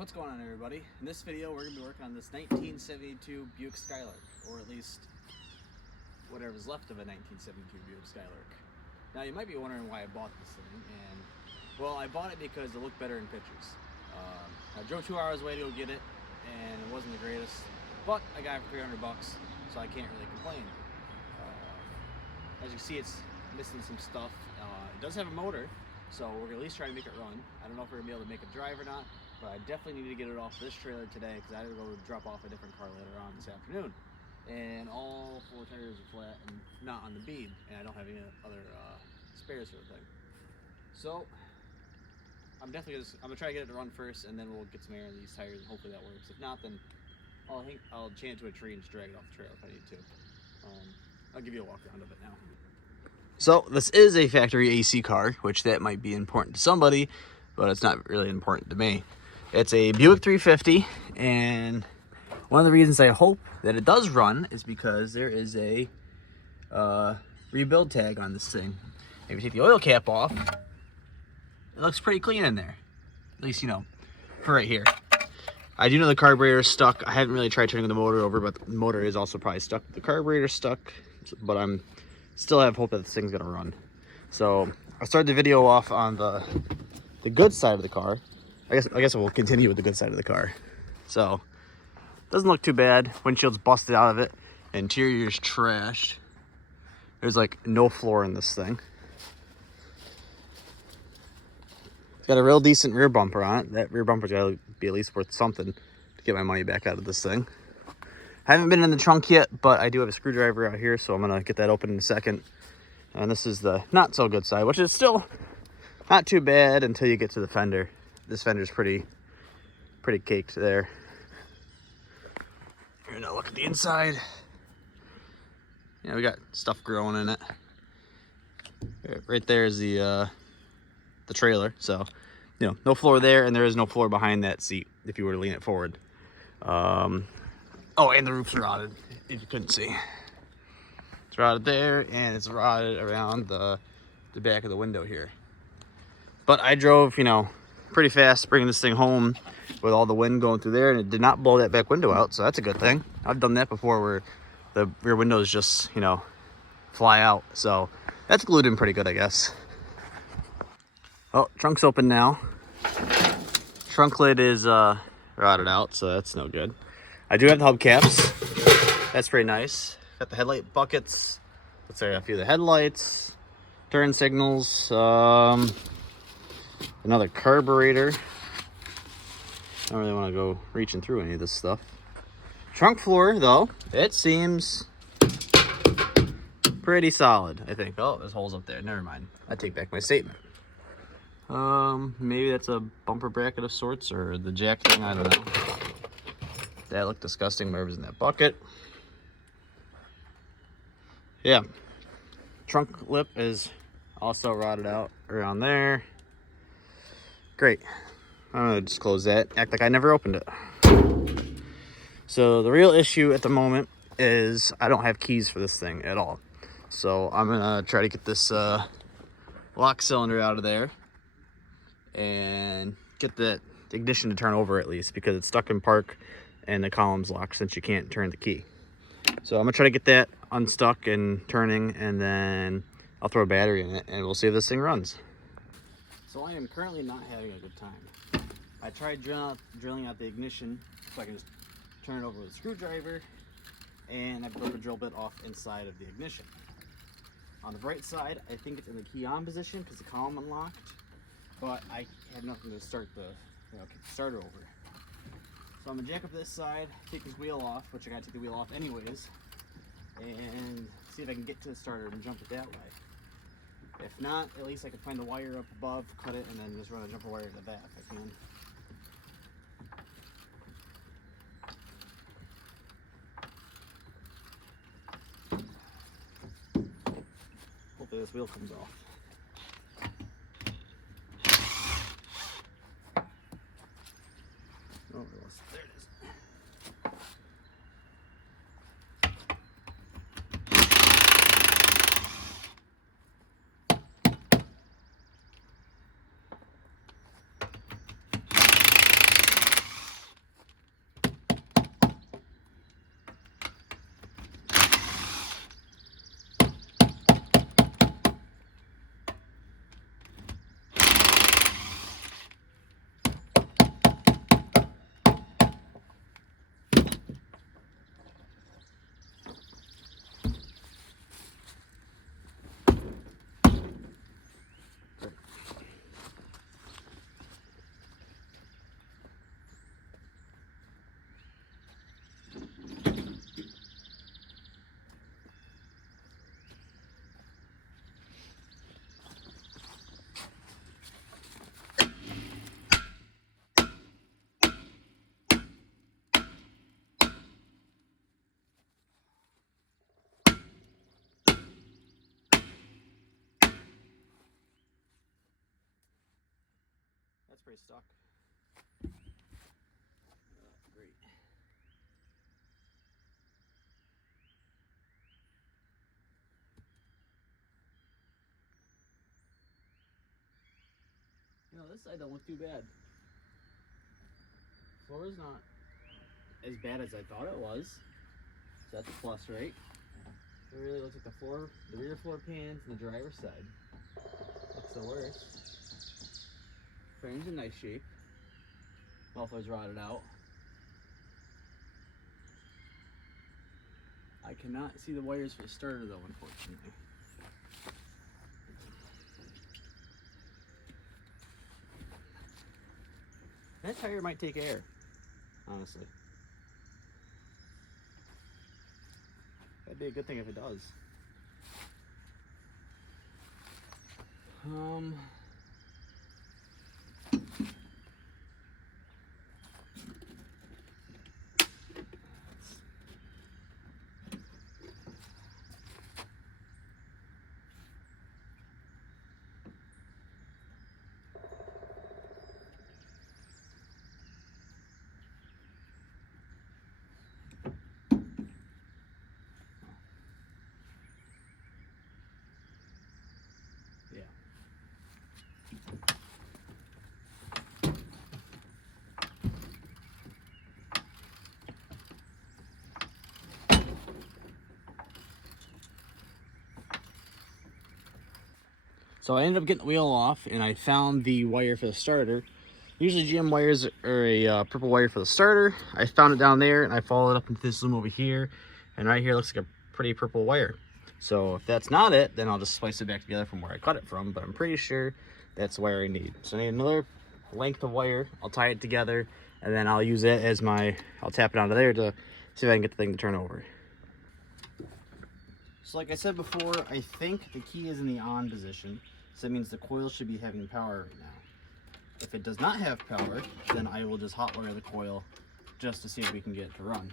What's going on, everybody? In this video we're going to be working on this 1972 Buick Skylark, or at least whatever's left of a 1972 Buick Skylark. Now you might be wondering why I bought this thing, and well, I bought it because it looked better in pictures. I drove 2 hours away to go get it, and it wasn't the greatest, but I got it for $300, so I can't really complain. As you see, it's missing some stuff. It does have a motor, so we're going to at least try to make it run. I don't know if we're going to be able to make it drive or not, but I definitely need to get it off this trailer today because I had to go drop off a different car later on this afternoon. And all 4 tires are flat and not on the bead, and I don't have any other spares for the thing. So I'm gonna try to get it to run first, and then we'll get some air in these tires, and hopefully that works. If not, then I'll chain it to a tree and just drag it off the trailer if I need to. I'll give you a walk around of it now. So this is a factory AC car, which that might be important to somebody, but it's not really important to me. It's a Buick 350, and one of the reasons I hope that it does run is because there is a rebuild tag on this thing. If you take the oil cap off, it looks pretty clean in there. At least, you know, for right here. I do know the carburetor is stuck. I haven't really tried turning the motor over, but the motor is also probably stuck. The carburetor's stuck, but I'm still have hope that this thing's gonna run. So I'll start the video off on the good side of the car. I guess we'll continue with the good side of the car. So doesn't look too bad. Windshield's busted out of it. Interior's trashed. There's like no floor in this thing. It's got a real decent rear bumper on it. That rear bumper's gotta be at least worth something to get my money back out of this thing. I haven't been in the trunk yet, but I do have a screwdriver out here, so I'm gonna get that open in a second. And this is the not so good side, which is still not too bad until you get to the fender. This fender's pretty caked there. Here, now look at the inside. Yeah, we got stuff growing in it. Right there is the trailer, so you know, no floor there, and there is no floor behind that seat if you were to lean it forward. Oh, and the roof's rotted, if you couldn't see. It's rotted there, and it's rotted around the back of the window here. But I drove, you know, pretty fast bringing this thing home with all the wind going through there, and it did not blow that back window out, so that's a good thing. I've done that before where the rear windows just, you know, fly out, so that's glued in pretty good, I guess. Oh, trunk's open now. Trunk lid is rotted out, so that's no good. I do have the hubcaps. That's pretty nice. Got the headlight buckets. Let's say a few of the headlights, turn signals, another carburetor. I don't really want to go reaching through any of this stuff. Trunk floor, though, it seems pretty solid, I think. Oh, there's holes up there. Never mind. I take back my statement. Maybe that's a bumper bracket of sorts, or the jack thing, I don't know. That looked disgusting, whatever's in that bucket. Yeah. Trunk lip is also rotted out around there. Great. I'm gonna just close that, act like I never opened it. So the real issue at the moment is I don't have keys for this thing at all. So I'm gonna try to get this lock cylinder out of there and get the ignition to turn over at least, because it's stuck in park and the column's locked since you can't turn the key. So I'm gonna try to get that unstuck and turning, and then I'll throw a battery in it and we'll see if this thing runs. So I am currently not having a good time. I tried drilling out the ignition so I can just turn it over with a screwdriver, and I broke a drill bit off inside of the ignition. On the right side, I think it's in the key on position because the column unlocked, but I had nothing to start the kick the starter over. So I'm gonna jack up this side, take this wheel off, which I gotta take the wheel off anyways, and see if I can get to the starter and jump it that way. If not, at least I can find the wire up above, cut it, and then just run a jumper wire to that if I can. Hopefully this wheel comes off. Oh, there it is. that's pretty stuck. Great. You know, this side don't look too bad. Floor is not as bad as I thought it was. So that's a plus, right? It really looks like the rear floor pans and the driver's side. Looks the worst. Frame's in nice shape. Muffler's rotted out. I cannot see the wires for the starter though, unfortunately. That tire might take air, honestly. That'd be a good thing if it does. Yeah. So I ended up getting the wheel off and I found the wire for the starter. Usually GM wires are a purple wire for the starter. I found it down there and I followed it up into this loom over here. And right here looks like a pretty purple wire. So if that's not it, then I'll just splice it back together from where I cut it from. But I'm pretty sure that's the wire I need. So I need another length of wire. I'll tie it together and then I'll use it as I'll tap it onto there to see if I can get the thing to turn over. So like I said before, I think the key is in the on position. So that means the coil should be having power right now. If it does not have power, then I will just hot wire the coil just to see if we can get it to run.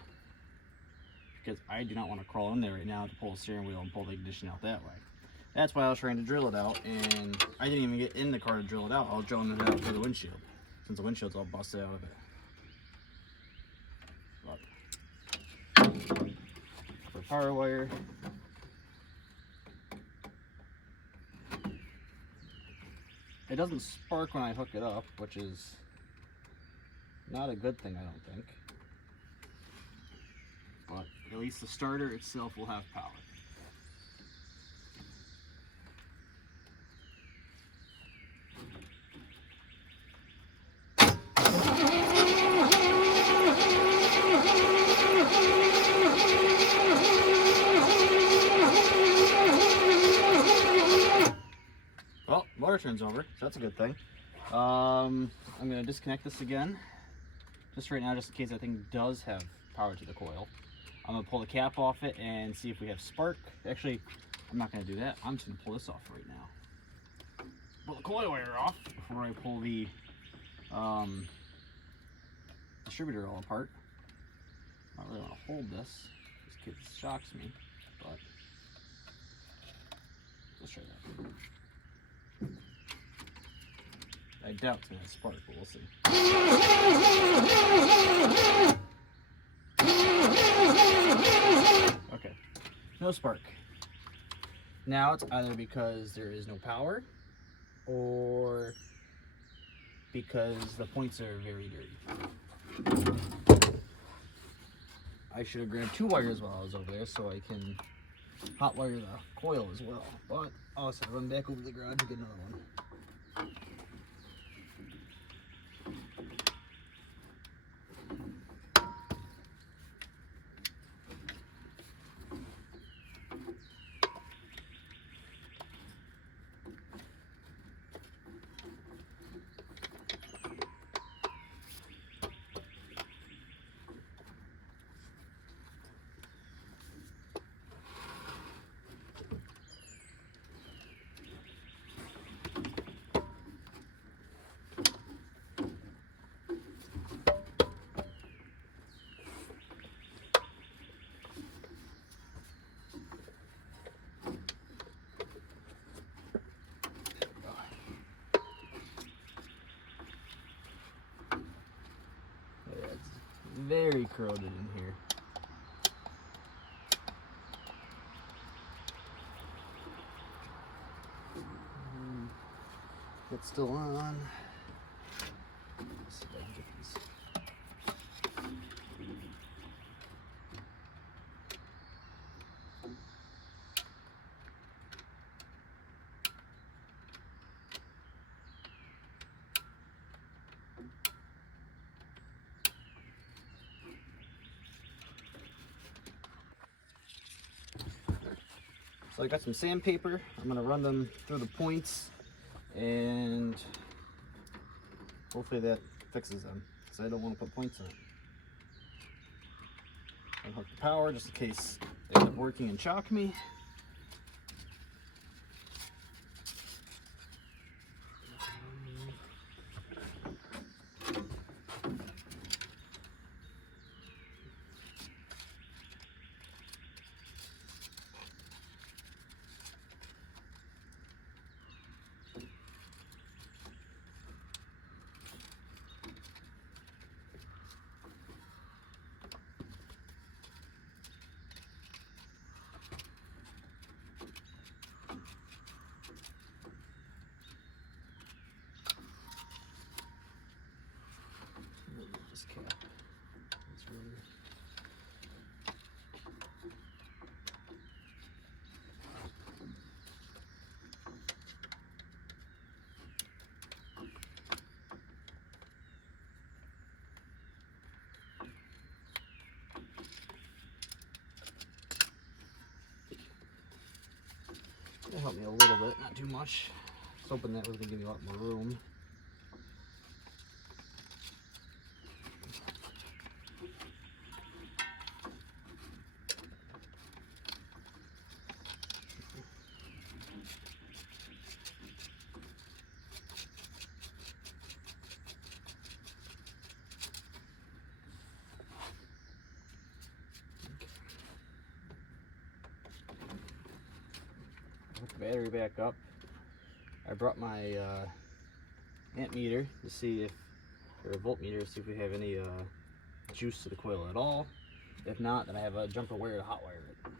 Because I do not want to crawl in there right now to pull the steering wheel and pull the ignition out that way. That's why I was trying to drill it out, and I didn't even get in the car to drill it out. I was drilling it out through the windshield, since the windshield's all busted out of it. But for power wire, it doesn't spark when I hook it up, which is not a good thing, I don't think. But at least the starter itself will have power. Well, motor turns over, so that's a good thing. I'm going to disconnect this again, just right now, just in case that thing does have power to the coil. I'm going to pull the cap off it and see if we have spark. Actually, I'm not going to do that. I'm just going to pull this off right now. Pull the coil wire off before I pull the distributor all apart. I don't really want to hold this. This kid shocks me, but let's try that. I doubt it's going to spark, but we'll see. Okay, no spark. Now it's either because there is no power or because the points are very dirty. I should have grabbed 2 wires while I was over there so I can hot wire the coil as well. But I'll also run back over to the garage and get another one. very corroded in here. It's still on. Let's see if I can get these. So I got some sandpaper. I'm gonna run them through the points and hopefully that fixes them, because I don't want to put points on it. Unhook the power just in case they end up working and shock me. This cap. It's really... That'll help me a little bit, not too much. I was hoping that was going to give me a lot more room. Hook the battery back up. I brought my amp meter to see if, or a voltmeter to see if we have any juice to the coil at all. If not, then I have a jumper wire to hot wire it.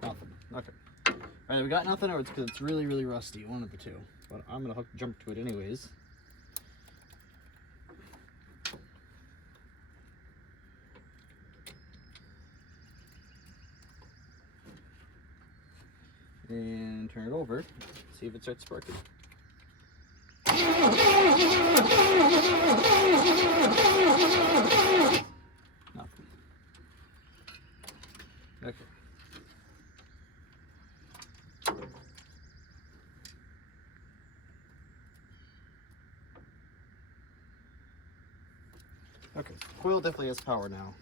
Nothing. Okay. Alright, we got nothing, or it's because it's really, really rusty. One of the two. But I'm going to hook the jumper to it anyways. And turn it over. See if it starts sparking. Nothing. Okay. Okay, so the coil definitely has power now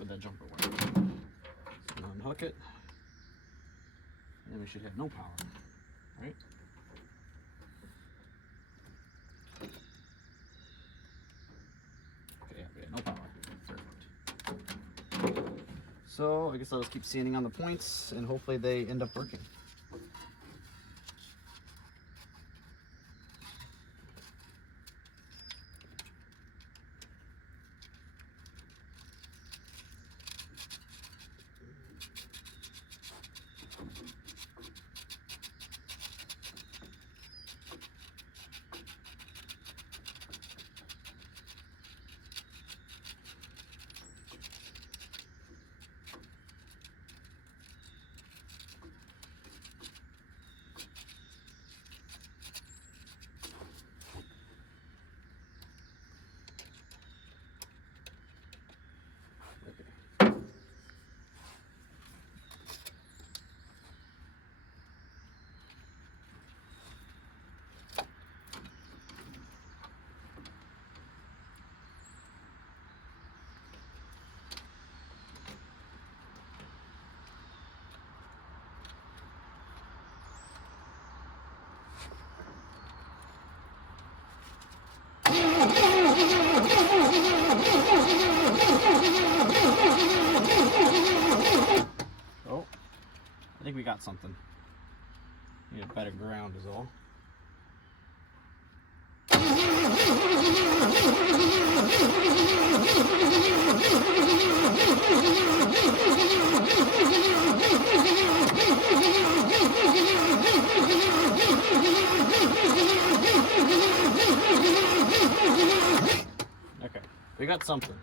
with that jumper wire. So now unhook it, and we should have no power, right? Okay, yeah, we have no power. Perfect. So I guess I'll just keep sanding on the points, and hopefully they end up working. got something. Need a better ground is all. Okay, we got something.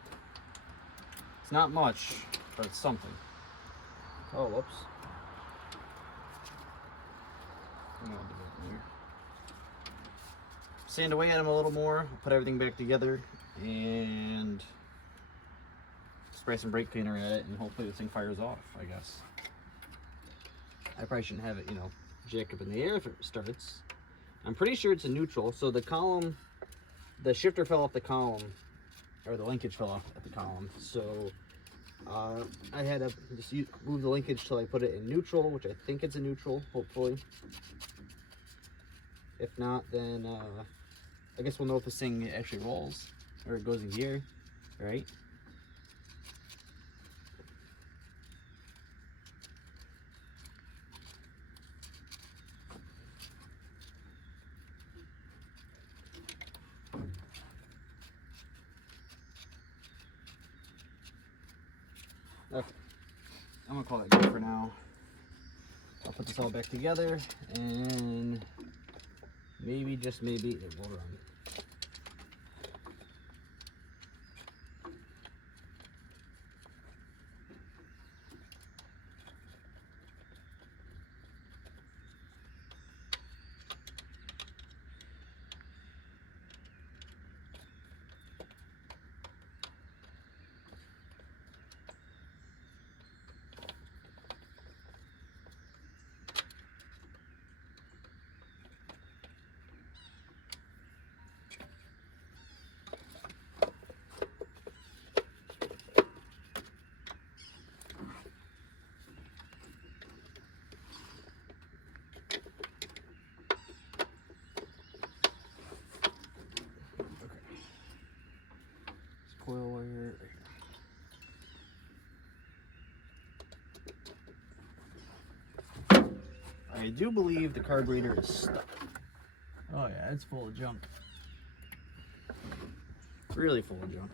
It's not much, but it's something. Oh, whoops. Sand away at them a little more, put everything back together, and spray some brake cleaner at it, and hopefully this thing fires off, I guess. I probably shouldn't have it, you know, jack up in the air if it starts. I'm pretty sure it's a neutral, so the column, the shifter fell off the column, or the linkage fell off at the column, so I had to just move the linkage till I put it in neutral, which I think it's a neutral, hopefully. If not, then I guess we'll know if this thing actually rolls or it goes in gear, right? Okay, I'm gonna call it good for now. I'll put this all back together and maybe, just maybe, it will run. Coil wire. I do believe the carburetor is stuck. Oh yeah, it's full of junk. Really full of junk.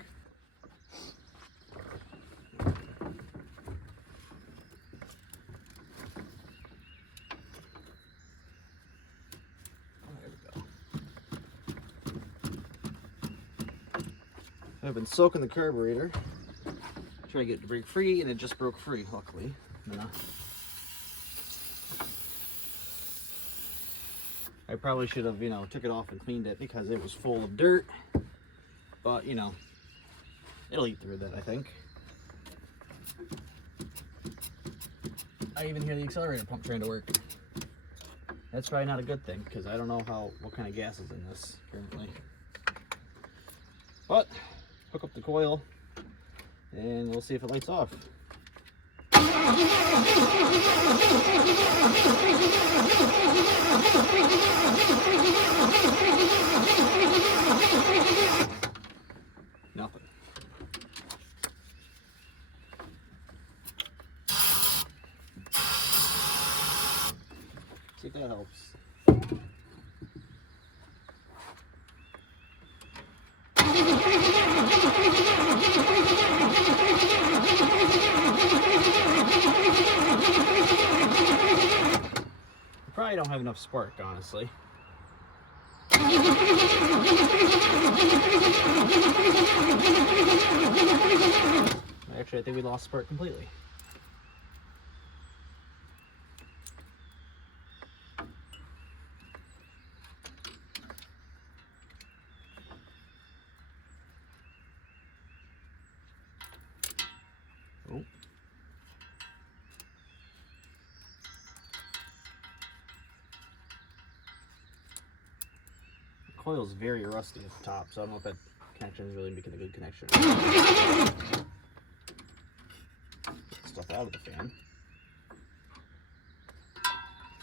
I've been soaking the carburetor, trying to get it to break free, and it just broke free, luckily. I probably should have, you know, took it off and cleaned it because it was full of dirt, but, you know, it'll eat through that, I think. I even hear the accelerator pump trying to work. That's probably not a good thing because I don't know what kind of gas is in this currently. But hook up the coil and we'll see if it lights off. Nothing. See if that helps. Probably don't have enough spark, honestly. Actually, I think we lost spark completely. Oh. The coil's very rusty at the top, so I don't know if that connection is really making a good connection. Get stuff out of the fan.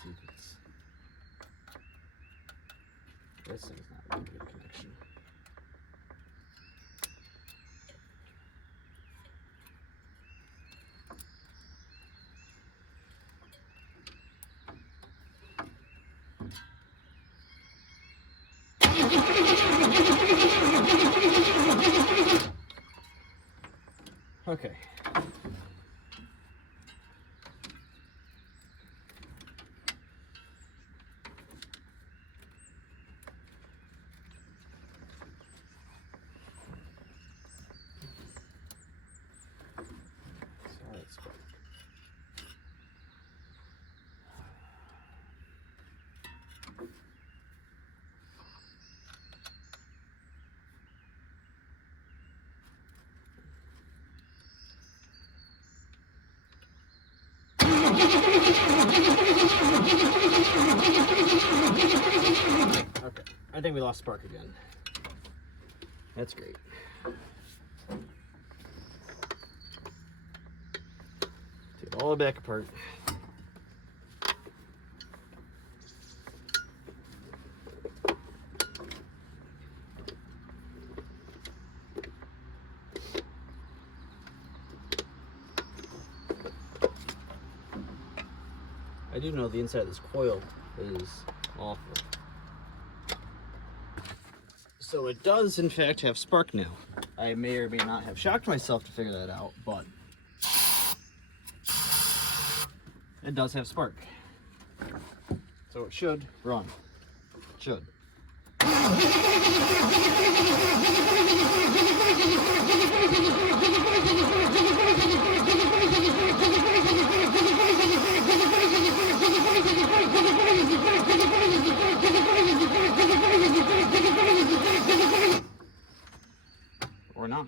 See if it's... This thing's not really a good connection. Okay. Okay, I think we lost spark again. That's great. Take it all back apart. I do know the inside of this coil is awful. So it does in fact have spark now. I may or may not have shocked myself to figure that out, but it does have spark. So it should run. It should. Or not.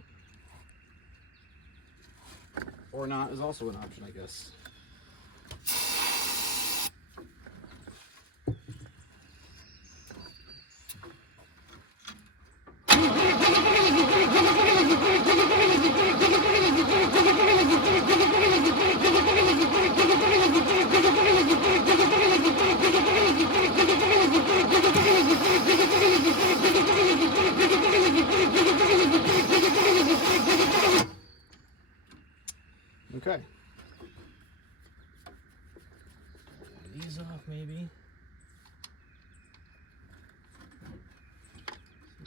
Or not is also an option, I guess. Okay. These off maybe.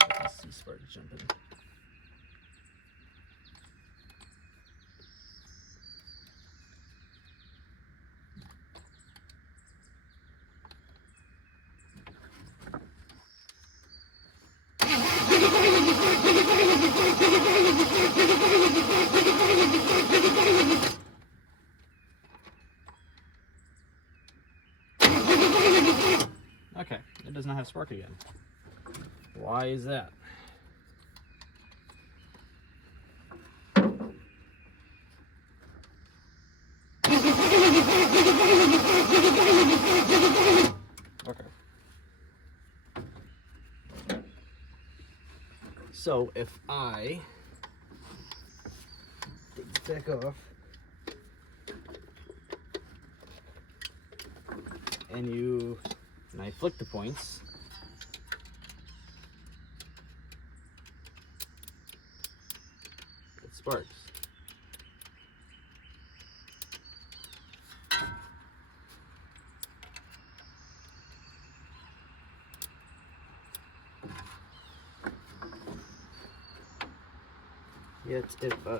See if I can see spark jumping. Okay, it does not have spark again. Why is that? Okay. So if I take this back off and I flick the points, it sparks. Yet if I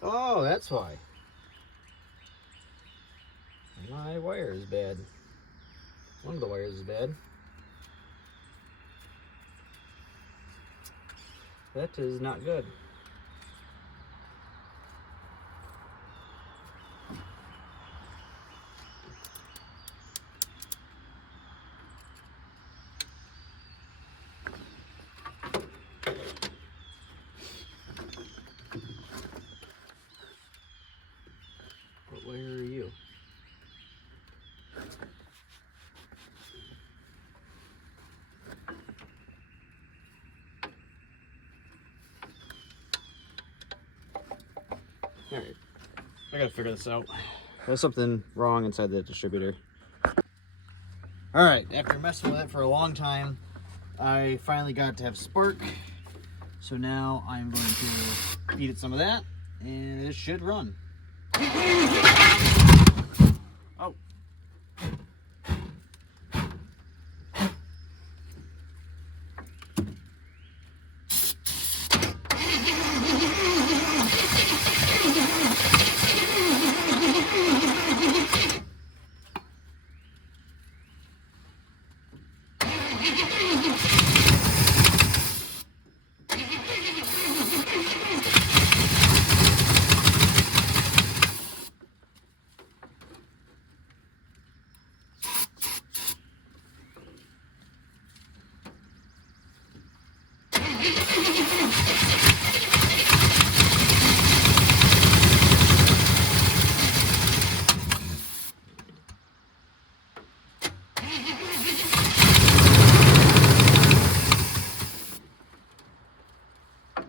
oh, that's why. My wire is bad. One of the wires is bad. That is not good. What wire are you? Alright, I gotta figure this out. There's something wrong inside the distributor. Alright, after messing with it for a long time, I finally got it to have spark. So now I'm going to feed it some of that, and it should run. Oh.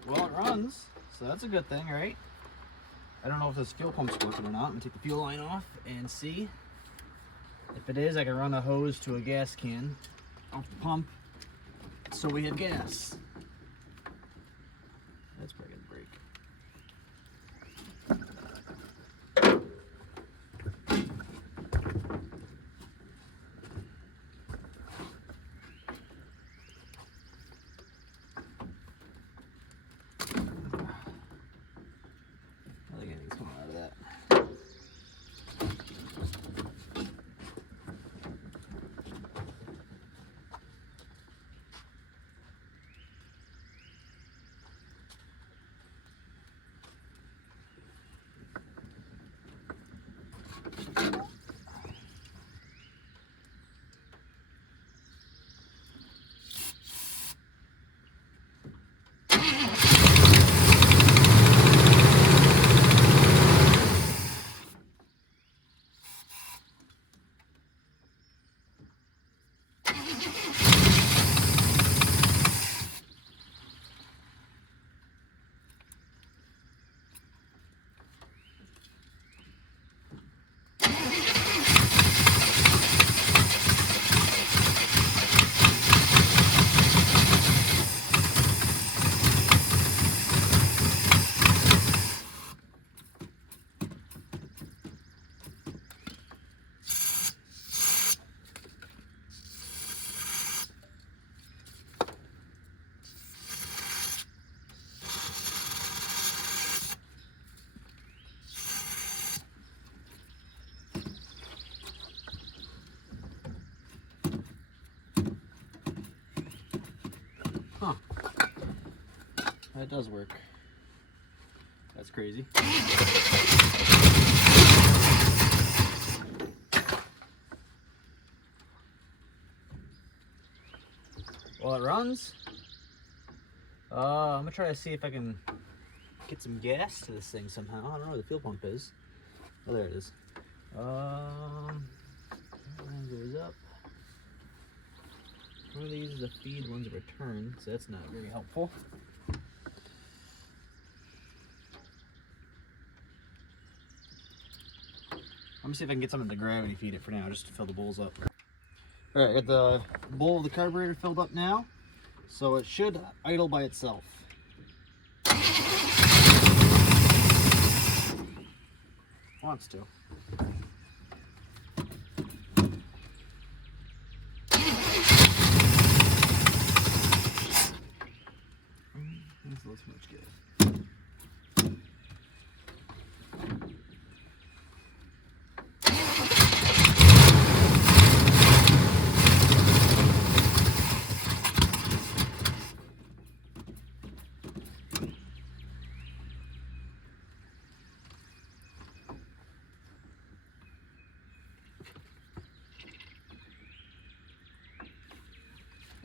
Well, it runs, so that's a good thing, right? I don't know if this fuel pump's working or not. I'm gonna take the fuel line off and see. If it is, I can run a hose to a gas can off the pump so we have gas. That's probably gonna break. I think anything's coming out of that. Huh. That does work. That's crazy. Well, it runs. I'm gonna try to see if I can get some gas to this thing somehow. I don't know where the fuel pump is. Oh, there it is. That one goes up. One of these is a feed, one's a return, so that's not very helpful. Let me see if I can get something to gravity feed it for now, just to fill the bowls up. Alright, I got the bowl of the carburetor filled up now, so it should idle by itself. Wants to. That's a little too much gas.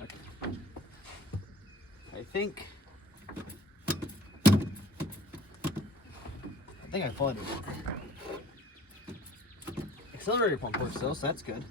Okay. I think I flooded it. Accelerator pump works though, so that's good.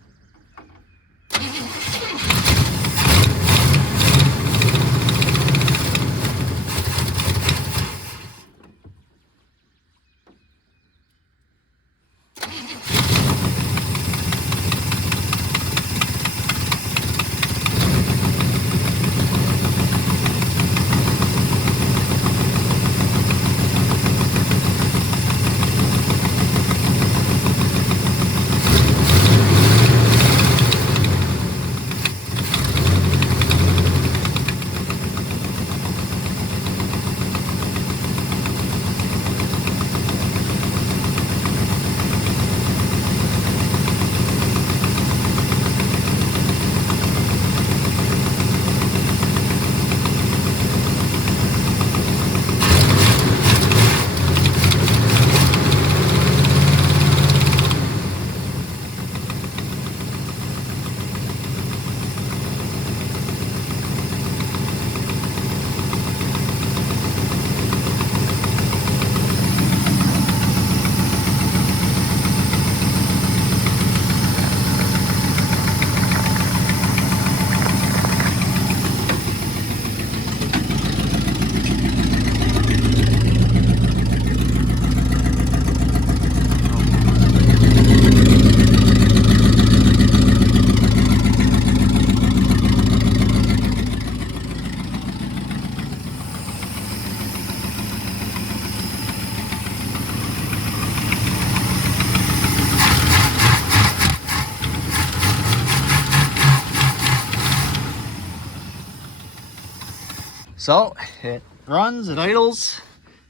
So it runs, it idles.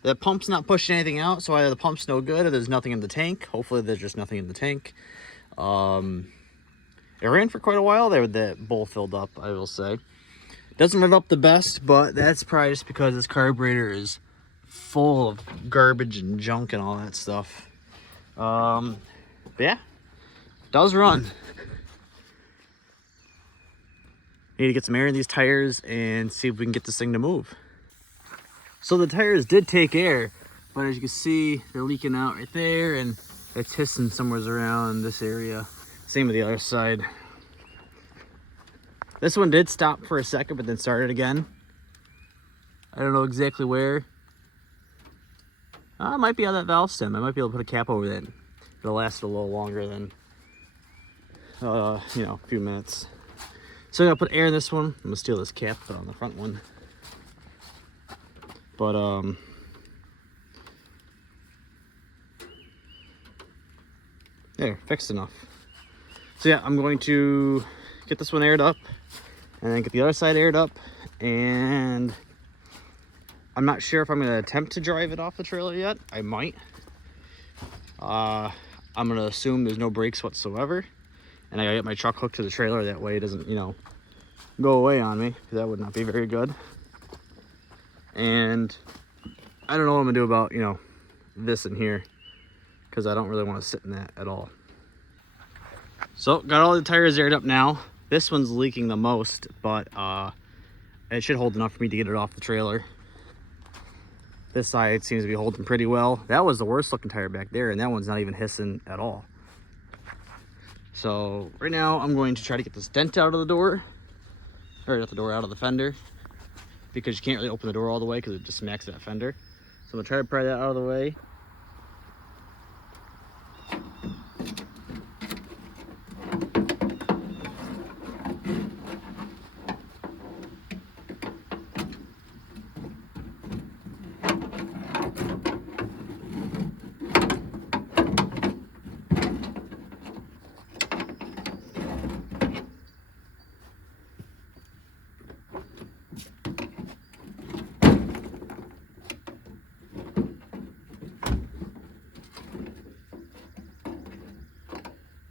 The pump's not pushing anything out, so either the pump's no good or there's nothing in the tank. Hopefully there's just nothing in the tank. It ran for quite a while there with that bowl filled up, I will say. Doesn't rev up the best, but that's probably just because this carburetor is full of garbage and junk and all that stuff. But yeah, does run. Need to get some air in these tires and see if we can get this thing to move. So the tires did take air, but as you can see, they're leaking out right there and it's hissing somewhere around this area. Same with the other side. This one did stop for a second, but then started again. I don't know exactly where. It might be on that valve stem. I might be able to put a cap over that. It'll last a little longer than, you know, a few minutes. So I'm gonna put air in this one. I'm gonna steal this cap, put it on the front one. But there, fixed enough. So yeah, I'm going to get this one aired up and then get the other side aired up, and I'm not sure if I'm gonna attempt to drive it off the trailer yet. I might. I'm gonna assume there's no brakes whatsoever, and I gotta get my truck hooked to the trailer, that way it doesn't, you know, go away on me, because that would not be very good. And I don't know what I'm gonna do about, you know, this in here, because I don't really want to sit in that at all. So got all the tires aired up now. This one's leaking the most, but it should hold enough for me to get it off the trailer. This side seems to be holding pretty well. That was the worst looking tire back there, and that one's not even hissing at all. So right now I'm going to try to get this dent out of the door, or not the door, out of the fender, because you can't really open the door all the way because it just smacks that fender. So I'm gonna try to pry that out of the way.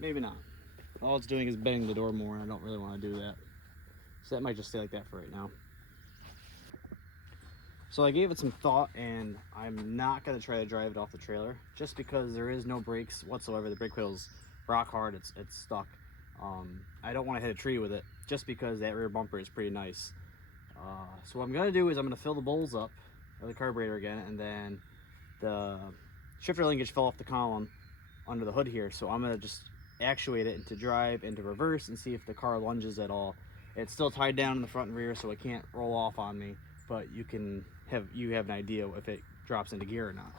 Maybe not. All it's doing is banging the door more, and I don't really want to do that. So that might just stay like that for right now. So I gave it some thought, and I'm not going to try to drive it off the trailer, just because there is no brakes whatsoever. The brake pedal's rock hard, it's stuck. I don't want to hit a tree with it, just because that rear bumper is pretty nice. So what I'm going to do is I'm going to fill the bowls up of the carburetor again, and then the shifter linkage fell off the column under the hood here, so I'm going to just actuate it into drive, into reverse, and see if the car lunges at all. It's still tied down in the front and rear, so it can't roll off on me, but you have an idea if it drops into gear or not.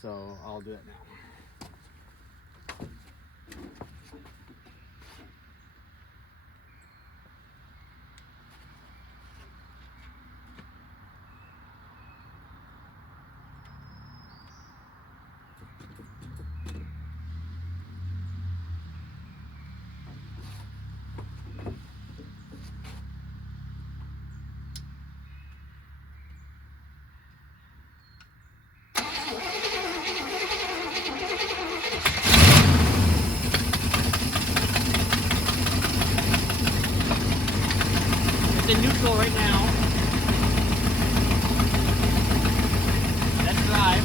So I'll do that now. In neutral right now. That's drive.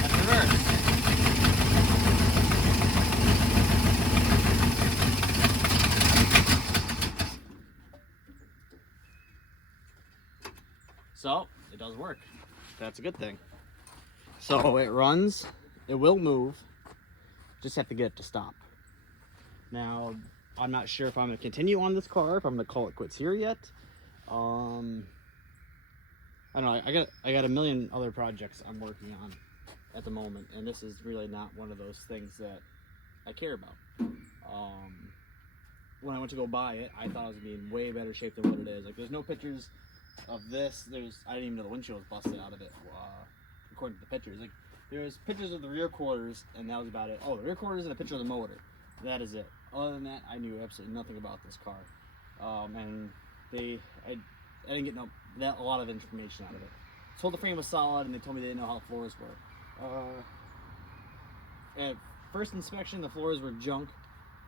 That's reverse. So it does work. That's a good thing. So it runs, it will move, just have to get it to stop. Now, I'm not sure if I'm going to continue on this car, if I'm going to call it quits here yet. I don't know. I got a million other projects I'm working on at the moment, and this is really not one of those things that I care about. When I went to go buy it, I thought it was going to be in way better shape than what it is. Like, there's no pictures of this. I didn't even know the windshield was busted out of it, according to the pictures. Like, there's pictures of the rear quarters, and that was about it. Oh, the rear quarters and a picture of the motor. That is it. Other than that, I knew absolutely nothing about this car. And I didn't get a lot of information out of it. Told the frame was solid, and they told me they didn't know how the floors were. At first inspection, the floors were junk.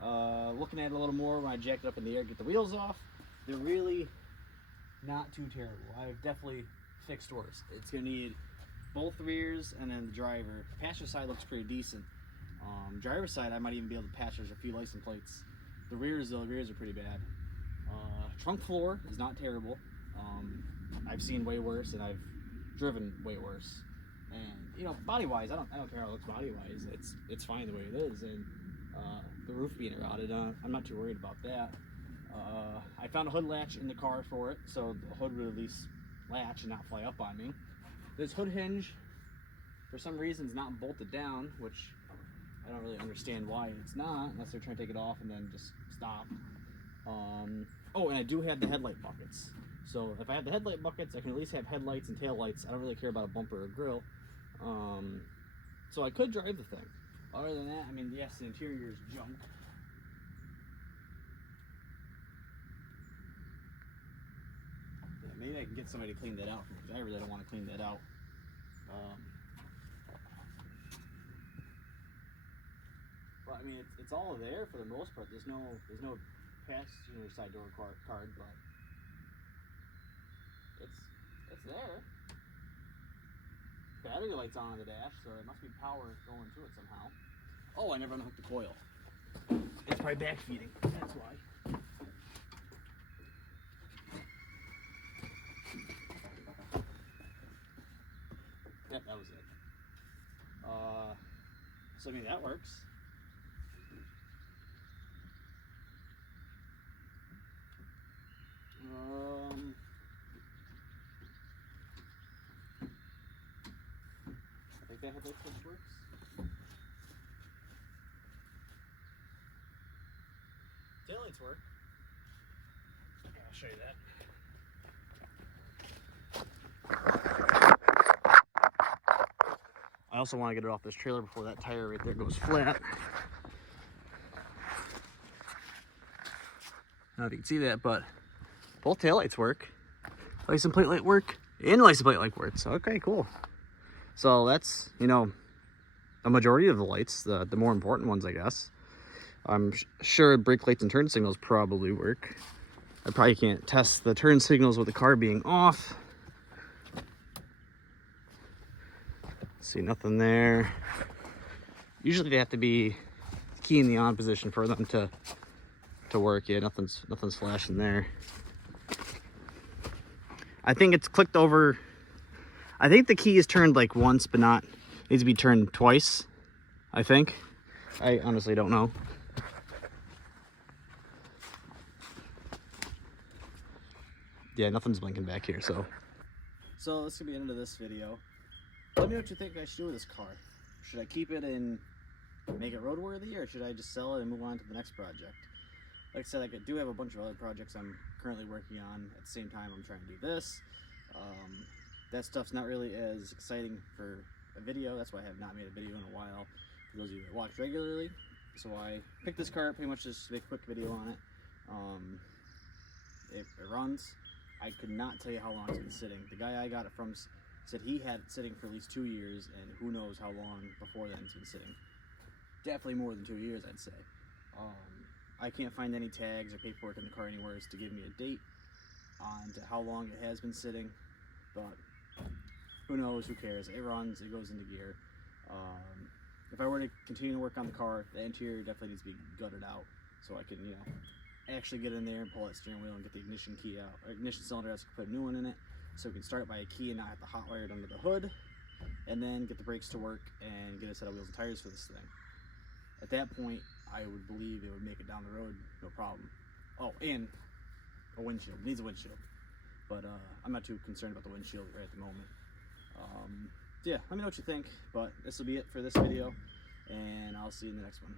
Looking at it a little more when I jacked it up in the air, get the wheels off, they're really not too terrible. I've definitely fixed worse. It's gonna need both rears and then the driver. Passenger side looks pretty decent. Driver side, I might even be able to patch. There's a few license plates. The rears, though, the rears are pretty bad. Trunk floor is not terrible. I've seen way worse, and I've driven way worse. And you know, body wise, I don't care how it looks body wise. It's fine the way it is. And the roof being rotted, I'm not too worried about that. I found a hood latch in the car for it, so the hood would at least latch and not fly up on me. This hood hinge, for some reason, is not bolted down, which I don't really understand why it's not, unless they're trying to take it off and then just stop. Oh, and I do have the headlight buckets. So if I have the headlight buckets, I can at least have headlights and taillights. I don't really care about a bumper or grill. So I could drive the thing. Other than that, I mean, yes, the interior is junk. Yeah, maybe I can get somebody to clean that out for me, because I really don't want to clean that out. But I mean, it's all there for the most part. There's no passenger side door card, but it's there. Battery light's on the dash, so there must be power going to it somehow. Oh, I never unhooked the coil. It's probably back feeding. That's why. Yep, that was it. So I mean, that works. I think that headlight switch works. Taillights work. Yeah, I'll show you that. I also want to get it off this trailer before that tire right there goes flat. I don't know if you can see that, but both taillights work. License plate light work and license plate light works. Okay, cool. So that's, you know, a majority of the lights, the more important ones, I guess. I'm sure brake lights and turn signals probably work. I probably can't test the turn signals with the car being off. See, nothing there. Usually they have to be the key in the on position for them to work. Yeah, nothing's flashing there. I think it's clicked over. I think the key is turned like once, but not, needs to be turned twice, I think. I honestly don't know. Yeah, nothing's blinking back here, so. So this is gonna be the end of this video. Let me know what you think I should do with this car. Should I keep it and make it roadworthy, or should I just sell it and move on to the next project? Like I said, I do have a bunch of other projects I'm currently working on. At the same time, I'm trying to do this. That stuff's not really as exciting for a video. That's why I have not made a video in a while, for those of you that watch regularly. So I picked this car up pretty much just to make a quick video on it. It runs. I could not tell you how long it's been sitting. The guy I got it from said he had it sitting for at least 2 years, and who knows how long before then it's been sitting. Definitely more than 2 years, I'd say. I can't find any tags or paperwork in the car anywhere to give me a date on to how long it has been sitting, but who knows, who cares? It runs, it goes into gear. If I were to continue to work on the car, the interior definitely needs to be gutted out so I can, you know, actually get in there and pull that steering wheel and get the ignition key out, or ignition cylinder out, so I can put a new one in it, so we can start it by a key and not have to hot wire it under the hood, and then get the brakes to work and get a set of wheels and tires for this thing. At that point, I would believe it would make it down the road, no problem. Oh, and a windshield. It needs a windshield. But I'm not too concerned about the windshield right at the moment. So yeah, let me know what you think. But this will be it for this video, and I'll see you in the next one.